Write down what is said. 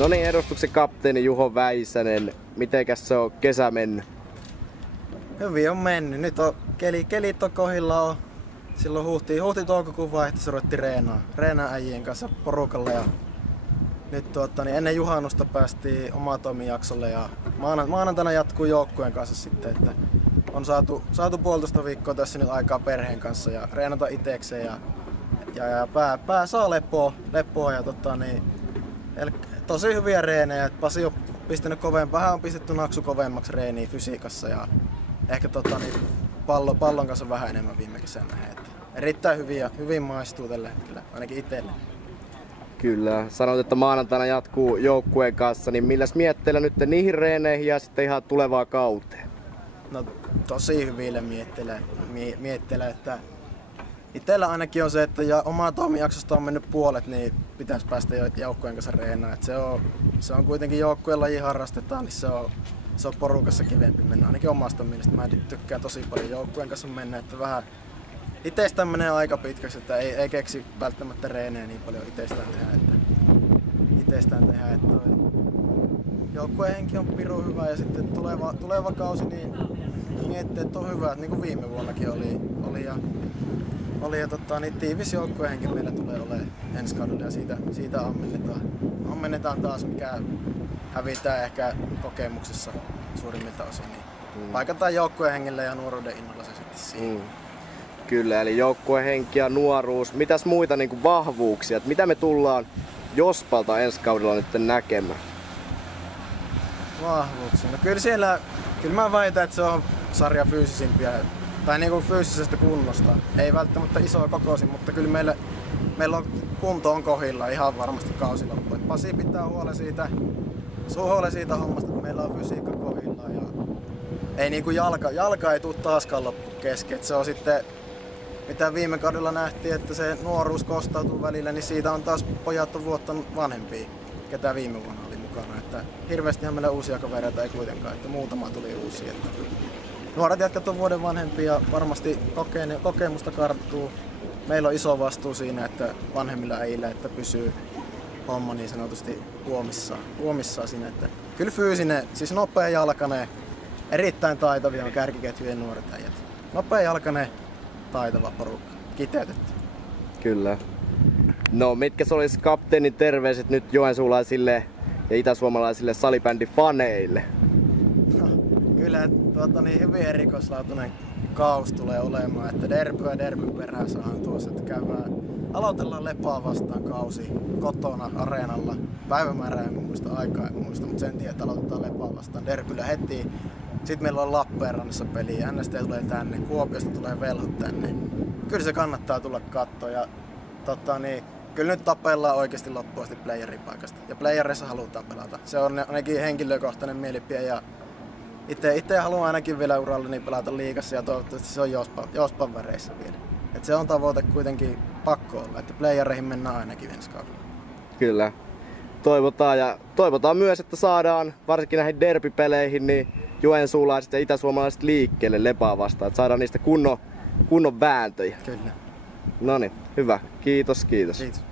No niin, edustuksen kapteeni Juho Väisänen. Mitenkäs se on kesä mennyt? Hyvin on mennyt. Nyt on kelit on kohdillaan. Silloin huhti-toukokuun vaihteessa ruvettiin reenaa äijien kanssa porukalla. Ja nyt ennen juhannusta päästiin omatoimijaksolle ja maanantaina jatkuu joukkueen kanssa sitten. Että on saatu puolitoista viikkoa tässä nyt aikaa perheen kanssa ja reenata itekseen ja pää saa lepoa ja tosi hyviä reenejä. Pasi on pistänyt vähän on pistetty naksu kovemmaksi reeniä fysiikassa ja ehkä pallon kanssa vähän enemmän viime kesänä. Erittäin hyvin maistuu tällä hetkellä, ainakin itselle. Kyllä. Sanoit, että maanantaina jatkuu joukkueen kanssa, niin milläs mietteillä nyt niihin reeneihin ja sitten ihan tulevaa kauteen? No tosi hyvillä mietteillä, että itsellä ainakin on se, että omaa toimijaksosta on mennyt puolet, niin pitäisi päästä joukkueen kanssa reenaan. Se on kuitenkin joukkueen laji harrastetaan, niin se on porukassa kivempi mennä, ainakin omasta mielestä. Mä tykkään tosi paljon joukkueen kanssa mennä, että vähän itsestään menee aika pitkäksi, että ei keksi välttämättä reenejä niin paljon itsestään tehdä, että joukkueen henki on pirun hyvä ja sitten tuleva kausi niin miettii, että on hyvä, niin kuin viime vuonnakin oli niin tiivis joukkueen henki meillä tulee olemaan ensi kaudella ja siitä ammennetaan taas, mikä hävitään ehkä kokemuksessa suurimmilta osin. Niin paikataan joukkueen hengellä ja nuoruuden innolla se sitten siihen. Kyllä, eli joukkueen henki ja nuoruus. Mitäs muita niin kuin vahvuuksia? Että mitä me tullaan Jospalta ensi kaudella nyt näkemään? Vahvuuksia? No kyllä mä väitän, että se on sarja fyysisimpiä. Tai niinku fyysisestä kunnosta. Ei välttämättä isoa kokoisin, mutta kyllä meillä on kunto on kohdilla ihan varmasti kausi loppu. Pasi pitää huolen siitä hommasta, että meillä on fysiikka kohdillaan. Ja ei niinku jalka ei tule taaskaan loppu kesken. Et se on sitten, mitä viime kaudella nähtiin, että se nuoruus kostautuu välillä, niin siitä on taas pojat on vuotta vanhempia, ketä viime vuonna oli mukana. Että hirveästihän meillä uusia kavereita ei kuitenkaan, että muutama tuli uusia. Nuoret jätkät on vuoden vanhempia ja varmasti kokemusta karttuu. Meillä on iso vastuu siinä, että vanhemmilla äijillä, että pysyy homma niin sanotusti huomissaan siinä. Että kyllä fyysinen, siis nopea jalkainen, erittäin taitavia on kärkiketjujen nuoret äijät. Nopea jalkainen, taitava porukka, kiteytetty. Kyllä. No mitkä olisi kapteenin terveiset nyt joensuulaisille ja itäsuomalaisille salibändifaneille? No, kyllä hyvin erikoislaatuinen kaus tulee olemaan, että derbyä derbyn perään saadaan tuossa, että aloitellaan Lepaa vastaan kausi kotona areenalla. Päivämäärää en muista, aikaa en muista, mutta sen tiedän, että aloitetaan Lepaa vastaan derbyllä heti. Sitten meillä on Lappeenrannassa peli, NST tulee tänne, Kuopiosta tulee Velhot tänne. Kyllä se kannattaa tulla katsoa ja kyllä nyt tapellaan oikeasti loppuun asti playeripaikasta. Ja playerissa halutaan pelata. Se on ainakin henkilökohtainen mielipide ja itse haluan ainakin vielä urallani pelata liigassa ja toivottavasti se on Jospan väreissä vielä. Et se on tavoite kuitenkin pakko olla, että playereihin mennään ainakin ensi kaudella. Kyllä. Toivotaan myös, että saadaan varsinkin näihin derbypeleihin niin joensuulaiset ja itäsuomalaiset liikkeelle Lepaa vastaan, että saadaan niistä kunnon vääntöjä. Kyllä. Noniin, hyvä. Kiitos. Kiitos.